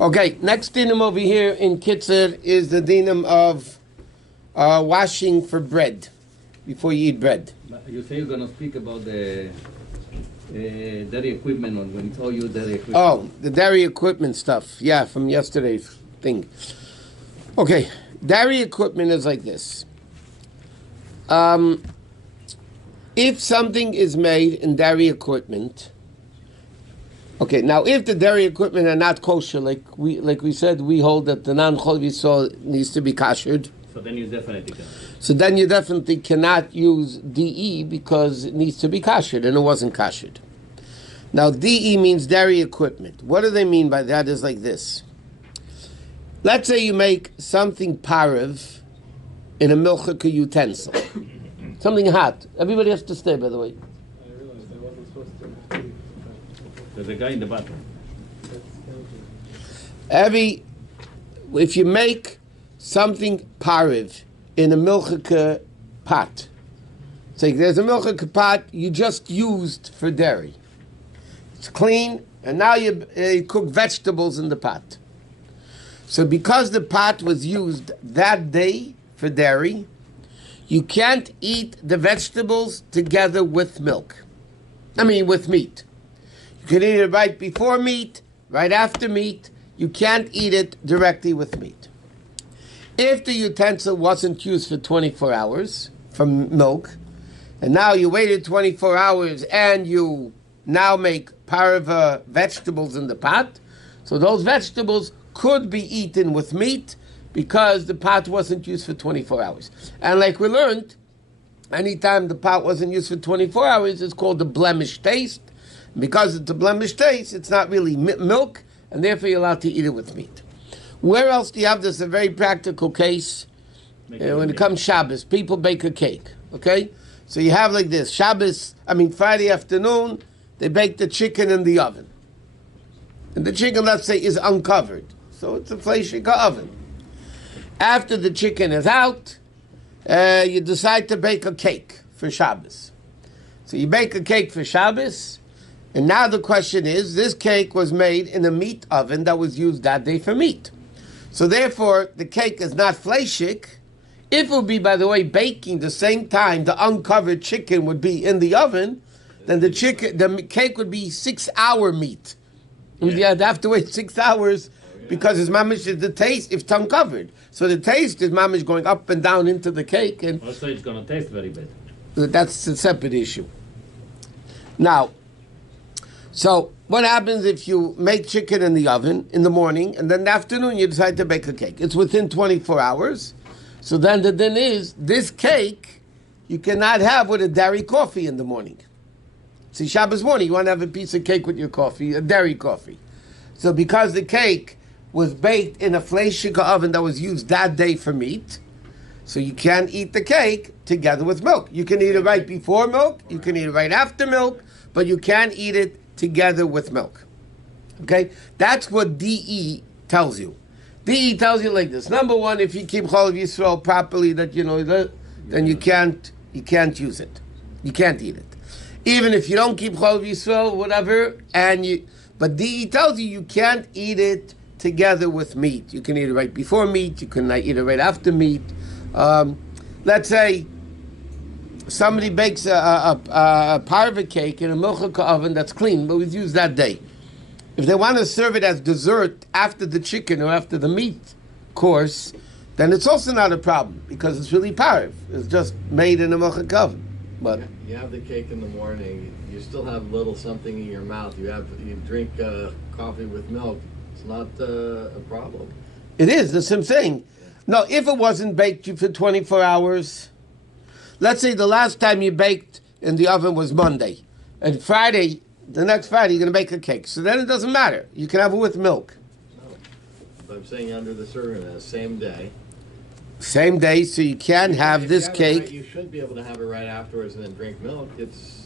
Okay, next dinam over here in Kitzur is the dinam of washing for bread, before you eat bread. You say you're going to speak about the dairy equipment when it's all you dairy equipment. Oh, the dairy equipment stuff. Yeah, from yesterday's thing. Okay, dairy equipment is like this. If something is made in dairy equipment, okay, now if the dairy equipment are not kosher, like we said, we hold that the non-chol yisrael needs to be kashered. So then you definitely can. So then you definitely cannot use DE because it needs to be kashered, and it wasn't kashered. Now DE means dairy equipment. What do they mean by that? Is like this. Let's say you make something parav in a milchika utensil. Something hot. Everybody has to stay, by the way. I realized I wasn't supposed to. There's a guy in the bathroom. If you make something parav in a milchika pot, say there's a milchika pot you just used for dairy. It's clean, and now you cook vegetables in the pot. So because the pot was used that day for dairy, you can't eat the vegetables together with milk. With meat. You can eat it right before meat, right after meat. You can't eat it directly with meat. If the utensil wasn't used for 24 hours from milk, and now you waited 24 hours and you now make parva vegetables in the pot, so those vegetables could be eaten with meat because the pot wasn't used for 24 hours. And like we learned, anytime the pot wasn't used for 24 hours, it's called a blemished taste. Because it's a blemished taste, it's not really milk, and therefore you're allowed to eat it with meat. Where else do you have this? A very practical case. When it comes Shabbos, people bake a cake, okay? So you have like this, Friday afternoon, they bake the chicken in the oven. And the chicken, let's say, is uncovered. So it's a fleishika oven. After the chicken is out, you decide to bake a cake for Shabbos. So you bake a cake for Shabbos, and now the question is, this cake was made in a meat oven that was used that day for meat. So therefore, the cake is not fleishik. If it would be, by the way, baking the same time the uncovered chicken would be in the oven, then the cake would be 6-hour meat. Yeah. You'd have to wait 6 hours because his mamish is the taste if it's uncovered. So the taste is mamish going up and down into the cake, and also it's going to taste very bad. That's a separate issue. Now, so what happens if you make chicken in the oven in the morning and then in the afternoon you decide to bake a cake? It's within 24 hours. So then the din is, this cake you cannot have with a dairy coffee in the morning. See, Shabbos morning, you want to have a piece of cake with your coffee, a dairy coffee. So because the cake was baked in a fleishika oven that was used that day for meat, so you can't eat the cake together with milk. You can eat it right before milk, you can eat it right after milk, but you can't eat it together with milk. Okay? That's what DE tells you. DE tells you like this. Number one, if you keep Chol Yisrael properly, then you can't use it. You can't eat it. Even if you don't keep Chol Yisrael, whatever, but DE tells you can't eat it together with meat. You can eat it right before meat, you can eat it right after meat. Let's say somebody bakes a parva cake in a milchika oven that's clean, but was used that day. If they want to serve it as dessert after the chicken or after the meat course, then it's also not a problem because it's really parv. It's just made in a milchika oven. But you have the cake in the morning, you still have a little something in your mouth. You drink coffee with milk. It's not a problem. It is. That's what I'm saying. No, if it wasn't baked for 24 hours, let's say the last time you baked in the oven was Monday, and Friday, the next Friday, you're going to bake a cake. So then it doesn't matter. You can have it with milk. No. But I'm saying under the circumstances, same day. Same day, so you can have this cake. Right, you should be able to have it right afterwards and then drink milk.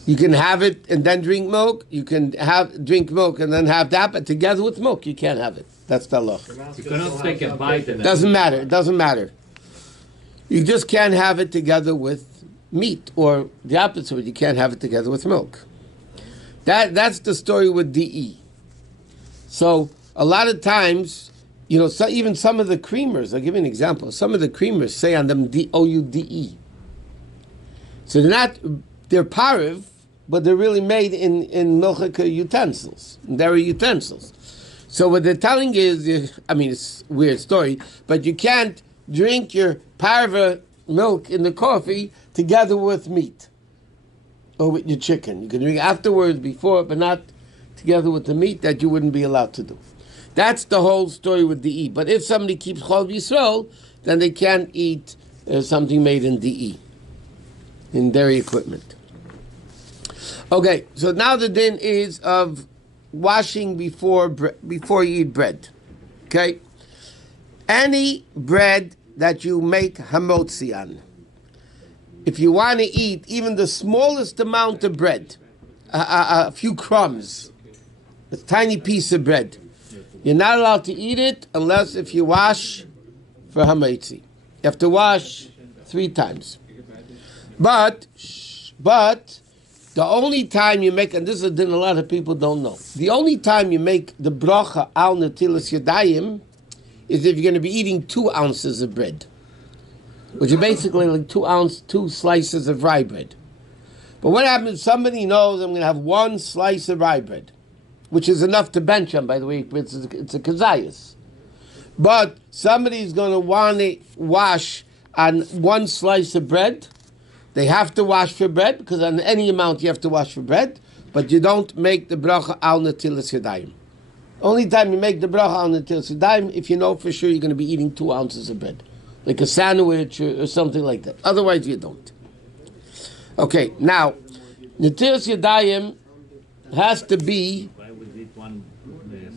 You can have it and then drink milk. You can drink milk and then have that, but together with milk, you can't have it. That's the law. You cannot take a bite. It doesn't matter. It doesn't matter. You just can't have it together with meat, or the opposite. You can't have it together with milk. That's the story with DE. So a lot of times, so even some of the creamers, I'll give you an example. Some of the creamers say on them D-O-U-D-E. So they're pariv, but they're really made in milchika utensils, dairy utensils. So what they're telling is, it's a weird story, but you can't drink your parva milk in the coffee together with meat or with your chicken. You can drink afterwards, before, but not together with the meat. That you wouldn't be allowed to do. That's the whole story with DE. But if somebody keeps Chol Yisrael, then they can't eat something made in DE, in dairy equipment. Okay, so now the din is of washing before you eat bread. Okay? Any bread that you make hamotzi on, if you want to eat even the smallest amount of bread, a few crumbs, a tiny piece of bread, you're not allowed to eat it unless if you wash for hamotzi. You have to wash 3 times. But the only time you make, and this is a din a lot of people don't know, the only time you make the bracha al netilas yadayim is if you're going to be eating 2 ounces of bread, which is basically like 2 slices of rye bread. But what happens if somebody knows I'm going to have 1 slice of rye bread, which is enough to bench on, by the way, it's a concise. But somebody's going to want to wash on 1 slice of bread. They have to wash for bread, because on any amount you have to wash for bread, but you don't make the bracha al netilas yadayim. Only time you make the bracha al netilas yadayim if you know for sure you're going to be eating 2 ounces of bread, like a sandwich or something like that. Otherwise you don't. Okay, now, netilas yadayim has to be... If I would eat 1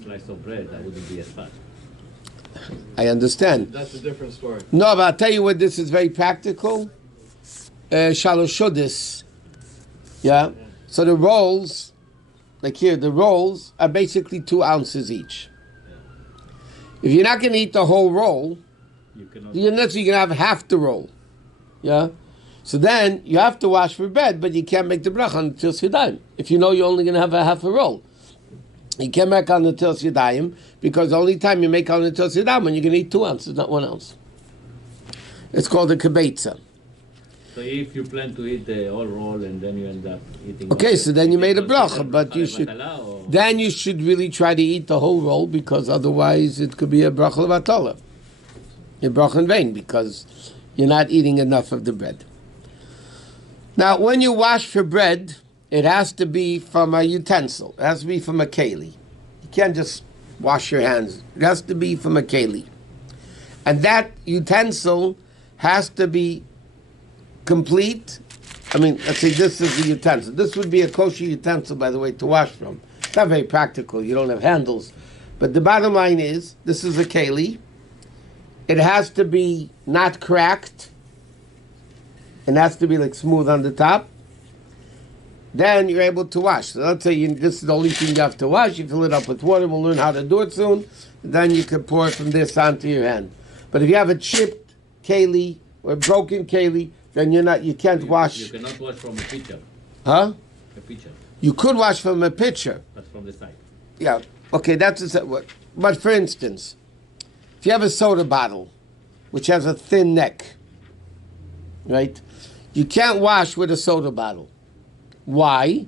slice of bread, I wouldn't be as fat. I understand. That's a different story. No, but I'll tell you what, this is very practical. Shaloshodis. Yeah? So the rolls, like here, the rolls are basically 2 ounces each. If you're not going to eat the whole roll, you're going to have half the roll. Yeah? So then you have to wash for bread, but you can't make the bracha on the Netilas Yadayim. If you know you're only going to have a half a roll, you can't make on the Netilas Yadayim, because the only time you make on the Netilas Yadayim when you're going to eat 2 ounces, not 1 ounce. It's called a kibetza. So if you plan to eat the whole roll and then you end up eating... Okay, so then you made a bracha, but you should... Then you should really try to eat the whole roll, because otherwise it could be a bracha levatala. A bracha in vain, because you're not eating enough of the bread. Now, when you wash for bread, it has to be from a utensil. It has to be from a keli. You can't just wash your hands. It has to be from a keli. And that utensil has to be complete. Let's say this is the utensil. This would be a kosher utensil, by the way, to wash from. It's not very practical. You don't have handles. But the bottom line is, this is a keli. It has to be not cracked. It has to be like smooth on the top. Then you're able to wash. So let's say this is the only thing you have to wash. You fill it up with water. We'll learn how to do it soon. Then you can pour it from this onto your hand. But if you have a chipped keli or a broken keli, then you can't wash. You cannot wash from a pitcher. Huh? A pitcher. You could wash from a pitcher. But from the side. Yeah. Okay, but for instance, if you have a soda bottle, which has a thin neck, right? You can't wash with a soda bottle. Why?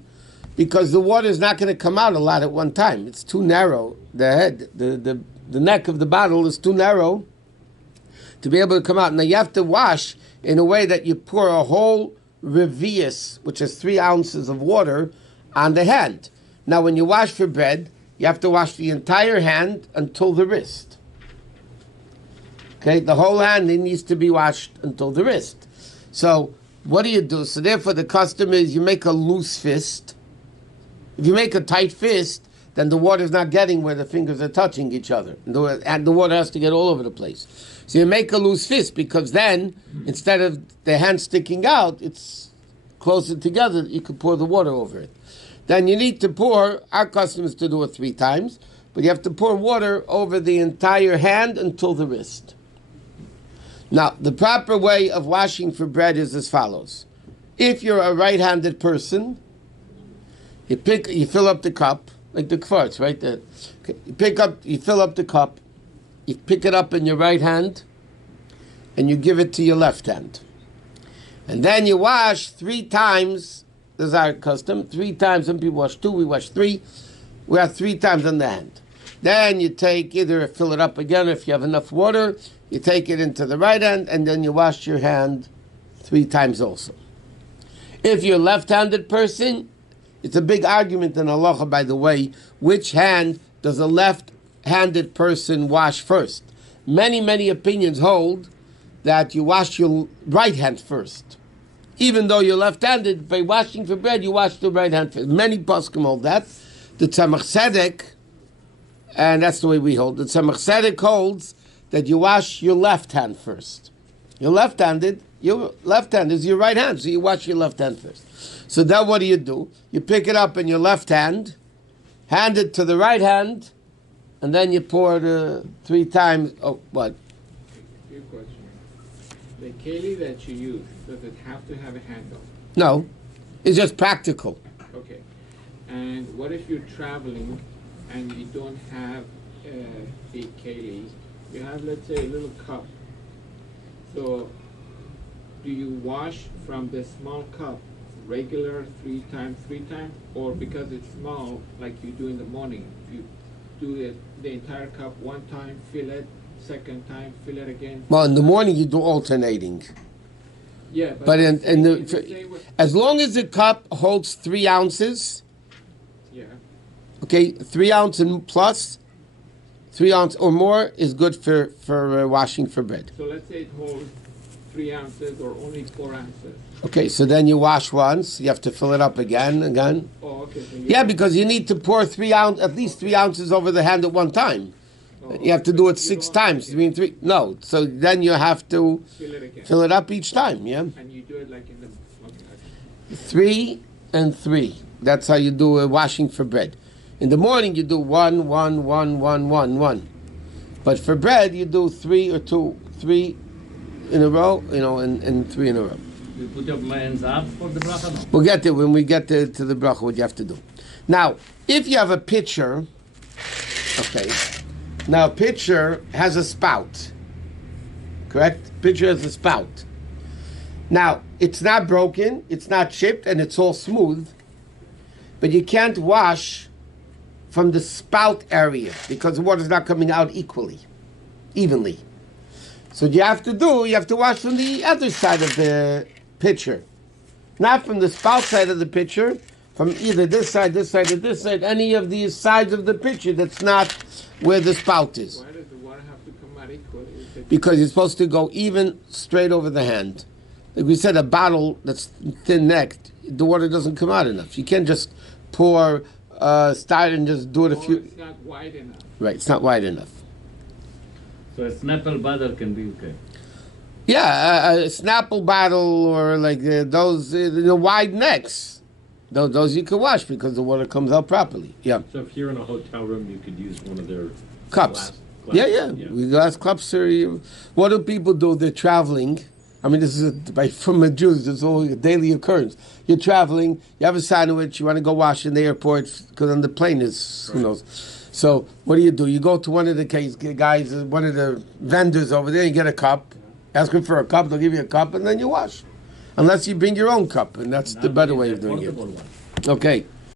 Because the water is not going to come out a lot at one time. It's too narrow. The head, the neck of the bottle is too narrow to be able to come out. Now you have to wash in a way that you pour a whole revius, which is 3 ounces of water, on the hand. Now when you wash for bread, you have to wash the entire hand until the wrist. Okay, the whole hand needs to be washed until the wrist. So what do you do? So therefore the custom is you make a loose fist. If you make a tight fist, then the water is not getting where the fingers are touching each other. And the water has to get all over the place. So you make a loose fist, because then, instead of the hand sticking out, it's closer together, you can pour the water over it. Then you need to pour, our custom is to do it 3 times, but you have to pour water over the entire hand until the wrist. Now, the proper way of washing for bread is as follows. If you're a right-handed person, you fill up the cup, like the kvarts, right? You fill up the cup, you pick it up in your right hand, and you give it to your left hand. And then you wash 3 times, this is our custom, 3 times, some people wash 2, we wash 3. We have 3 times on the hand. Then you take, either fill it up again, if you have enough water, you take it into the right hand, and then you wash your hand 3 times also. If you're a left-handed person, it's a big argument in halacha, by the way, which hand does a left-handed person wash first? Many, many opinions hold that you wash your right hand first. Even though you're left-handed, by washing for bread, you wash the right hand first. Many poskim hold that. The Tzemach Tzedek, and that's the way we hold, the Tzemach Tzedek holds that you wash your left hand first. You're left-handed, your left hand is your right hand, so you wash your left hand first. So then what do? You pick it up in your left hand, hand it to the right hand, and then you pour it 3 times. Oh, what? Few questions. The keli that you use, does it have to have a handle? No, it's just practical. Okay. And what if you're traveling and you don't have a keli? You have, let's say, a little cup. So, do you wash from the small cup regular 3 times, or because it's small, like you do in the morning, you do the entire cup 1 time, fill it, 2nd time, fill it again? Well, in the morning you do alternating. Yeah, But as long as the cup holds 3 ounces, yeah. okay, 3 ounce and plus, 3 ounce or more is good for washing for bread. So let's say it holds 3 ounces or only 4 ounces. Okay, so then you wash once. You have to fill it up again. Oh, okay. So Yeah, because you need to pour at least 3 ounces over the hand at one time. You have to do it 6 times. Between 3. No, so then you have to fill it again. fill it up each time. Yeah, And you do it like in the. Okay. 3 and 3. That's how you do a washing for bread. In the morning you do 1, 1, 1, 1, 1, 1. But for bread you do 3 or 2, 3 in a row, and 3 in a row. You put your hands up for the bracha? No? We'll get there when we get to the bracha, what you have to do. Now, if you have a pitcher, okay, now a pitcher has a spout, correct? Pitcher has a spout. Now, it's not broken, it's not chipped, and it's all smooth, but you can't wash from the spout area because the water's not coming out evenly. So what you have to wash from the other side of the pitcher. Not from the spout side of the pitcher, from either this side, or this side, any of these sides of the pitcher that's not where the spout is. Why does the water have to come out equally? Because it's supposed to go even straight over the hand. Like we said, a bottle that's thin-necked, the water doesn't come out enough. You can't just pour, start and just do it a few... It's not wide enough. Right, it's not wide enough. So a Snapple bottle can be okay. Yeah, a Snapple bottle or like those wide necks. Those you can wash because the water comes out properly. Yeah. So if you're in a hotel room, you could use one of their cups. glass Yeah. We glass cups. What do people do? They're traveling. I mean, this is from the Jews. It's all a daily occurrence. You're traveling. You have a sandwich. You want to go wash in the airport because on the plane is who knows. So what do? You go to one of the guys, one of the vendors over there. You get a cup. Ask them for a cup. They'll give you a cup, and then you wash. Unless you bring your own cup, and that's the better way of doing it. One. Okay.